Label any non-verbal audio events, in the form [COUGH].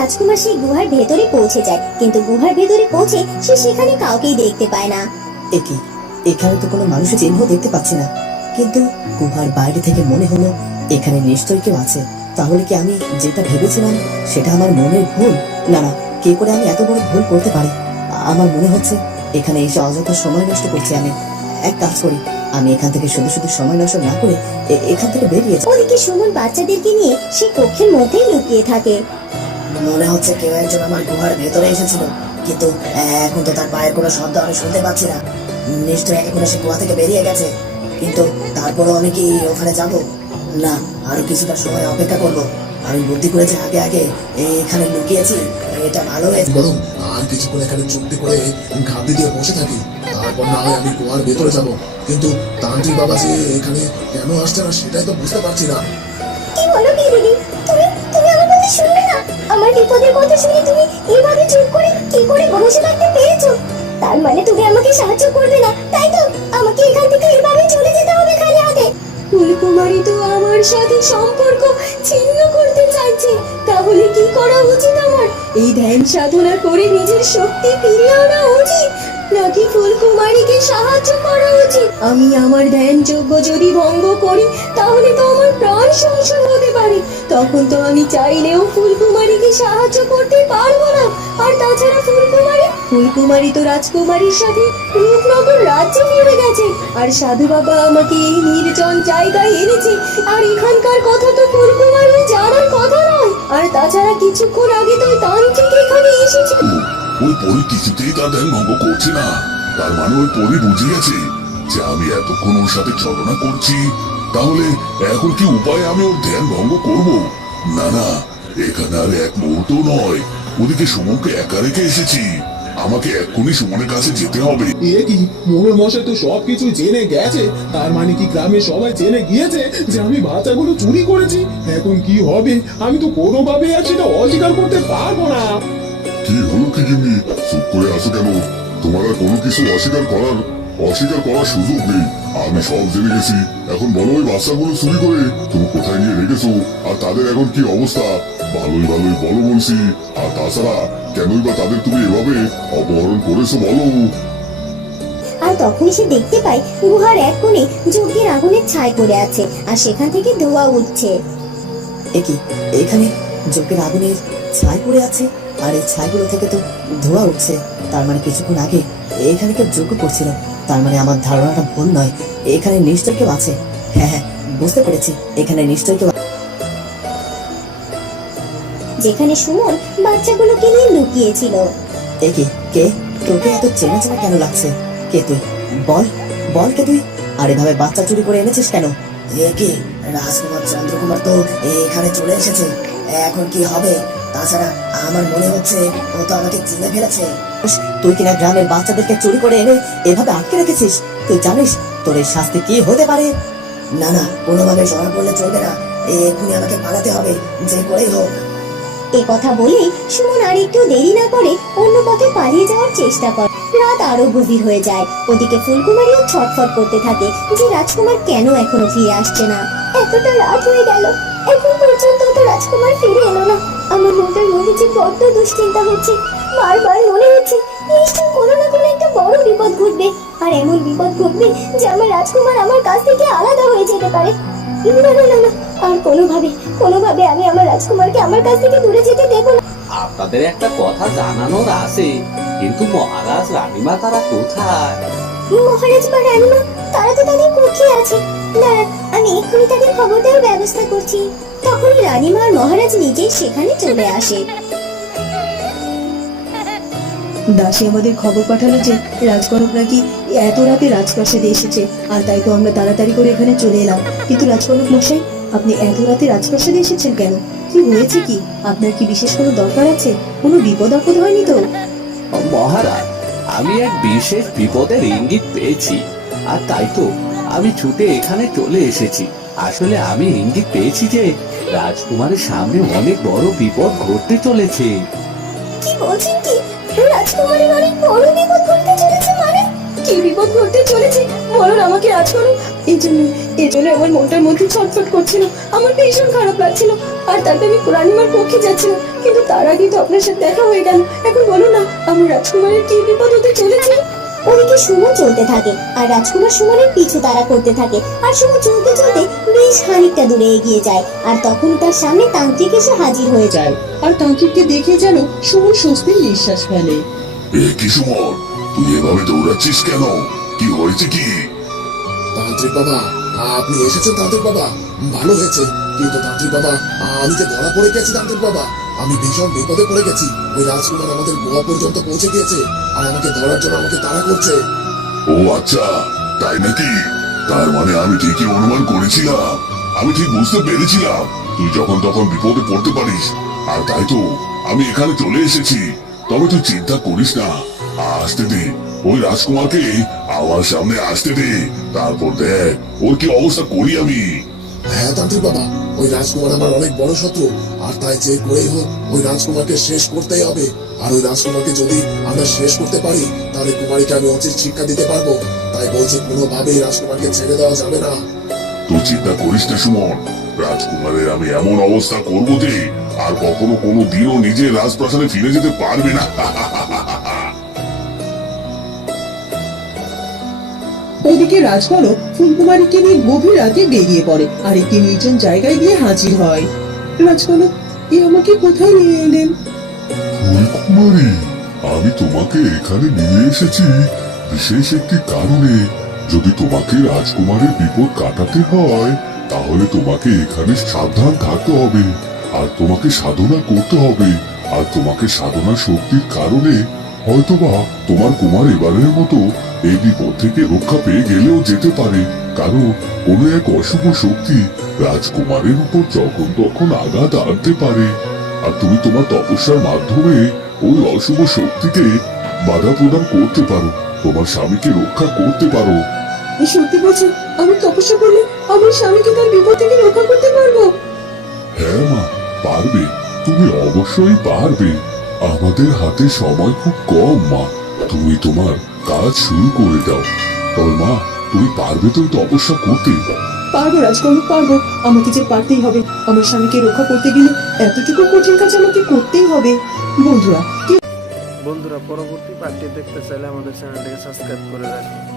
রাজকুমার সেই গুহার ভেতরে পৌঁছে যায়। কিন্তু গুহার ভেতরে পৌঁছে সে সেখানে কাউকেই দেখতে পায় না। একি এখানে তো কোনো মানুষের চিহ্ন দেখতে পাচ্ছি না। কিন্তু গুহার বাইরে থেকে মনে হলো এখানে নিশ্চয়ই কেউ আছে। তাহলে কি আমি যেটা ভেবেছিলাম সেটা আমার মনের ভুল? না না কে করে আমি এত বড় ভুল করতে পারি? আমার মনে হচ্ছে এখানে এসে অযথা সময় নষ্ট করছি আমি। এক কাজ করি আমি এখান থেকে শুধু শুধু সময় নষ্ট না করে এখান থেকে বেরিয়ে যাই। ওদিকে সুমন বাচ্চাদেরকে নিয়ে সেই কক্ষের মধ্যেই লুকিয়ে থাকে। মনে হচ্ছে কেউ একজন আমার গুহার ভেতরে এসেছিল। কিন্তু এখন তো তার পায়ের কোনো শব্দ আমি শুনতে পাচ্ছি না। নিশ্চয়ই একে করে সে গুহা থেকে বেরিয়ে গেছে। কিন্তু তারপরও আমি কি ওখানে যাব? না আরও কিছুটা সময় অপেক্ষা করব। আমি বুদ্ধি করেছি আগে আগে এখানে লুকিয়েছি এটা ভালো হয়েছে। বরং আর কিছুক্ষণ এখানে চুক্তি করে ঘাপটি দিয়ে বসে থাকি। তারপর না হয় আমি কুয়ার ভেতরে যাব। কিন্তু তান্ত্রিক বাবা যে এখানে কেন আসছে না সেটাই তো বুঝতে পারছি না। কি বলো কি আমার বিপদের কথা শুনে তুমি এইভাবে চুপ করে কি করে বসে থাকতে পেরেছ? তার মানে তুমি আমাকে সাহায্য করবে না, তাই তো? আমাকে এখান থেকে এইভাবে চলে যেতে হবে খালি হাতে। ফুলকুমারী তো আমার সাথে সম্পর্ক ছিন্ন করতে চাইছে। তাহলে কি করা উচিত আমার? এই ধ্যান সাধনা করে নিজের শক্তি ফিরিয়ে আনা উচিত? নাকি ফুলকুমারীকে সাহায্য করা উচিত। আমি আমার ধ্যান যোগ্য যদি ভঙ্গ করি, তাহলে তো আমার প্রাণ সংশয় হতে পারে। তখন তো আমি চাইলেও ফুলকুমারীকে সাহায্য করতে পারব না। আর তাছাড়া ফুলকুমারী ফুলকুমারী তো রাজকুমারীর সাথে রূপনগর রাজ্যে ফিরে গেছে। আর সাধু বাবা আমাকে এই নির্জন জায়গায় এনেছে। আর এখানকার কথা তো ফুলকুমারী জানার কথা নয়। আর তাছাড়া কিছুক্ষণ আগে তো তান্ত্রিক এখানে এসেছে। ওই পরি কিছুতেই তার ধ্যান ভঙ্গ করছে না। তার মানে ওই পরি বুঝে গেছে যে আমি এতক্ষণ ওর সাথে ছলনা করছি। তাহলে এখন কি উপায়ে আমি ওর ধ্যান ভঙ্গ করব? না না, এখানে আর এক মুহূর্ত নয়। ওদিকে সুমনকে একা রেখে এসেছি। আমাকে এক্ষুনি সুমনের কাছে যেতে হবে। এ কি? মোড়ল মশাই তো সবকিছু জেনে গেছে। তার মানে কি গ্রামে সবাই জেনে গিয়েছে যে আমি বাচ্চাগুলো চুরি করেছি? এখন কি হবে? আমি তো কোনোভাবে আর সেটা অস্বীকার করতে পারব না। কি হলো কি গিন্নি? চুপ করে আছো কেন? তোমার আর কোনো কিছু অস্বীকার করার অস্বীকার করার সুযোগ নেই। আমি সব জেনে গেছি। এখন বলো ওই বাচ্চাগুলো চুরি করে তুমি কোথায় নিয়ে রেখেছো? আর তাদের এখন কি অবস্থা? ভালোই ভালোই বলো বলছি। আর তাছাড়া কেনই বা তাদের তুমি এভাবে অপহরণ করেছ বলো। আর তখনই সে দেখতে পায় গুহার এক কোণে যজ্ঞের আগুনের ছাই পড়ে আছে আর সেখান থেকে ধোঁয়া উঠছে। একি এখানে যজ্ঞের আগুনের ছাই পড়ে আছে? আর এই ছাইগুলো থেকে তো ধোঁয়া উঠছে। তার মানে কিছুক্ষণ আগে এখানে কেউ যজ্ঞ করছিল। তার মানে আমার ধারণাটা ভুল নয়। এখানে নিশ্চয় কেউ আছে। হ্যাঁ হ্যাঁ বুঝতে পেরেছি। এখানে নিশ্চয় কেউ যেখানে সুমন বাচ্চাগুলোকে নিয়ে লুকিয়েছিল। একে কে? তোকে এত চেনা চেনা কেন লাগছে? কে তুই? বল বল কে তুই? আর এভাবে বাচ্চা চুরি করে এনেছিস কেন? এ একে রাজকুমার চন্দ্রকুমার তো এখানে চলে এসেছে। এখন কি হবে? তাছাড়া আমার মনে হচ্ছে ও তো আমাকে চিনে ফেলেছে। তুই কিনা গ্রামের বাচ্চাদেরকে চুরি করে এনে এভাবে আটকে রেখেছিস? তুই জানিস তোর এই শাস্তি কি হতে পারে? না না, কোনোভাবে ধরা পড়লে চলবে না। এক্ষুনি আমাকে পালাতে হবে, যে করেই হোক। এ কথা বলেই সুমন আর একটু দেরি না করে অন্য পথে পালিয়ে যাওয়ার চেষ্টা করে। রাত আরও গভীর হয়ে যায়। ওদিকে ফুলকুমারীও ছটফট করতে থাকে যে রাজকুমার কেন এখনও ফিরে আসছে না। এতটা রাত হয়ে গেল। এখন পর্যন্ত তো রাজকুমার ফিরে এলো না। আমার মনটার মধ্যে যে বড্ড দুশ্চিন্তা হচ্ছে বারবার মনে হচ্ছে নিশ্চয় কোনো না কোনো একটা বড় বিপদ ঘটবে। আর এমন বিপদ ঘটবে যে আমার রাজকুমার আমার কাছ থেকে আলাদা হয়ে যেতে পারে। না না না না আর কোনোভাবে কোনোভাবে আমি আমার রাজকুমারকে আমার কাছ থেকে দূরে যেতে দেবো না। আপনাদের একটা কথা জানানোর আছে কিন্তু মহারাজ রানীমা তারা কোথায়? মহারাজ বা রানীমা তারা তো তাদের কক্ষে আছে। দাঁড়ান আমি এক্ষুনি তাদের খবর দেওয়ার ব্যবস্থা করছি। তখনই রানীমা আর মহারাজ নিজেই সেখানে চলে আসে। দাসী আমাদের খবর পাঠালো যে রাজকনক নাকি এত রাতে রাজপ্রাসাদে এসেছে আর তাই তো আমরা তাড়াতাড়ি করে এখানে চলে এলাম। কিন্তু রাজকনক মশাই আপনি এত রাতে রাজপ্রাসাদে এসেছেন কেন? কি হয়েছে কি? আপনার কি বিশেষ কোনো দরকার আছে? কোনো বিপদ আপদ হয়নি তো? মহারাজ আমি এক বিশেষ বিপদের ইঙ্গিত পেয়েছি আর তাই তো আমি ছুটে এখানে চলে এসেছি। আসলে আমি ইঙ্গিত পেয়েছি যে রাজকুমারের সামনে অনেক বড় বিপদ ঘটতে চলেছে। কি মানে? বিপদ ঘটতে চলেছে? বলুন আমাকে রাজকনক এই জন্য এই জন্য আমার মনটার মধ্যে করছিল। আমার ভীষণ খারাপ লাগছিল। আর আমি কিন্তু আপনার সাথে দেখা হয়ে গেল। এখন না, আমার রাজকুমারের কি বিপদ হতে চলেছে? ওদিকে সুমন চলতে থাকে আর রাজকুমার সুমনের পিছু তারা করতে থাকে আর সুমন চলতে চলতে বেশ খানিকটা দূরে এগিয়ে যায় আর তখন তার সামনে তান্ত্রিক এসে হাজির হয়ে যায়। আর তান্ত্রিককে দেখে যেন সুমন স্বস্তির নিঃশ্বাস ফেলে। এ কি সুমন? তুই এভাবে দৌড়াচ্ছিস কেন? কি হয়েছে কি? তান্ত্রিক বাবা আপনি এসেছেন তান্ত্রিক বাবা। ভালো হয়েছে কিন্তু তান্ত্রিক বাবা আমি যে ধরা পড়ে গেছি তান্ত্রিক বাবা। আমি ভীষণ বিপদে পড়ে গেছি। ওই রাজকুমার আমাদের গোয়া পর্যন্ত পৌঁছে গিয়েছে আর আমাকে ধরার জন্য আমাকে তাড়া করছে। ও আচ্ছা তাই নাকি? তার মানে আমি ঠিকই অনুমান করেছিলাম। আমি ঠিক বুঝতে পেরেছিলাম। তুই যখন তখন বিপদে পড়তে পারিস। আর তাই তো আমি এখানে চলে এসেছি। তবে তুই চিন্তা করিস না। আসতে দে। ওই রাজকুমারকে আমার সামনে আসতে দে। তারপর দেখ ওর কি অবস্থা করি আমি। হ্যাঁ তান্ত্রিক বাবা। ওই রাজকুমার আমার অনেক বড় শত্রু। আর তাই যে করেই হোক, ওই রাজকুমারকে শেষ করতেই হবে। আর ওই রাজকুমারকে যদি আমরা শেষ করতে পারি, তাহলে কুমারীকে আমি উচিত শিক্ষা দিতে পারব। তাই বলছি, কোনোভাবেই রাজকুমারকে ছেড়ে দেওয়া যাবে না। তুই চিন্তা করিস না, সুমন। রাজকুমারের আমি এমন অবস্থা করব যে, আর কখনো কোনো দিনও নিজের রাজপ্রাসাদে ফিরে যেতে পারবে না। [LAUGHS] ওদিকে রাজকনক ফুলকুমারীকে নিয়ে গভীর রাতে বেরিয়ে পড়ে আর একটি নির্জন জায়গায় গিয়ে হাজির হয়। রাজকনক এ আমাকে কোথায় নিয়ে এলেন? ফুলকুমারী, আমি তোমাকে এখানে নিয়ে এসেছি বিশেষ একটি কারণে। যদি তোমাকে রাজকুমারের বিপদ কাটাতে হয়, তাহলে তোমাকে এখানে সাবধান থাকতে হবে, আর তোমাকে সাধনা করতে হবে, আর তোমাকে সাধনা শক্তির কারণে হয়তোবা তোমার কুমার এবারের মতো এই বিপদ থেকে রক্ষা পেয়ে গেলেও যেতে পারে কারণ কোনো এক অশুভ শক্তি রাজকুমারের উপর যখন তখন আঘাত আনতে পারে। আর তুমি তোমার তপস্যার মাধ্যমে ওই অশুভ শক্তিকে বাধা প্রদান করতে পারো তোমার স্বামীকে রক্ষা করতে পারো। সত্যি বলছেন আমি তপস্যা করলে আমার স্বামীকে তার বিপদ থেকে রক্ষা করতে পারব? হ্যাঁ মা পারবে। তুমি অবশ্যই পারবে। আমাদের হাতে সময় খুব কম মা। তুমি তোমার কাজ শুরু করে দাও। তবে মা তুমি পারবে তো এই তপস্যা করতে পারব রাজকর্ম পারব। আমাকে যে পারতেই হবে আমার স্বামীকে রক্ষা করতে গেলে এতটুকু কঠিন কাজ আমাকে করতেই হবে। বন্ধুরা বন্ধুরা পরবর্তী পার্টি দেখতে চাইলে আমাদের চ্যানেলটিকে সাবস্ক্রাইব করে রাখুন।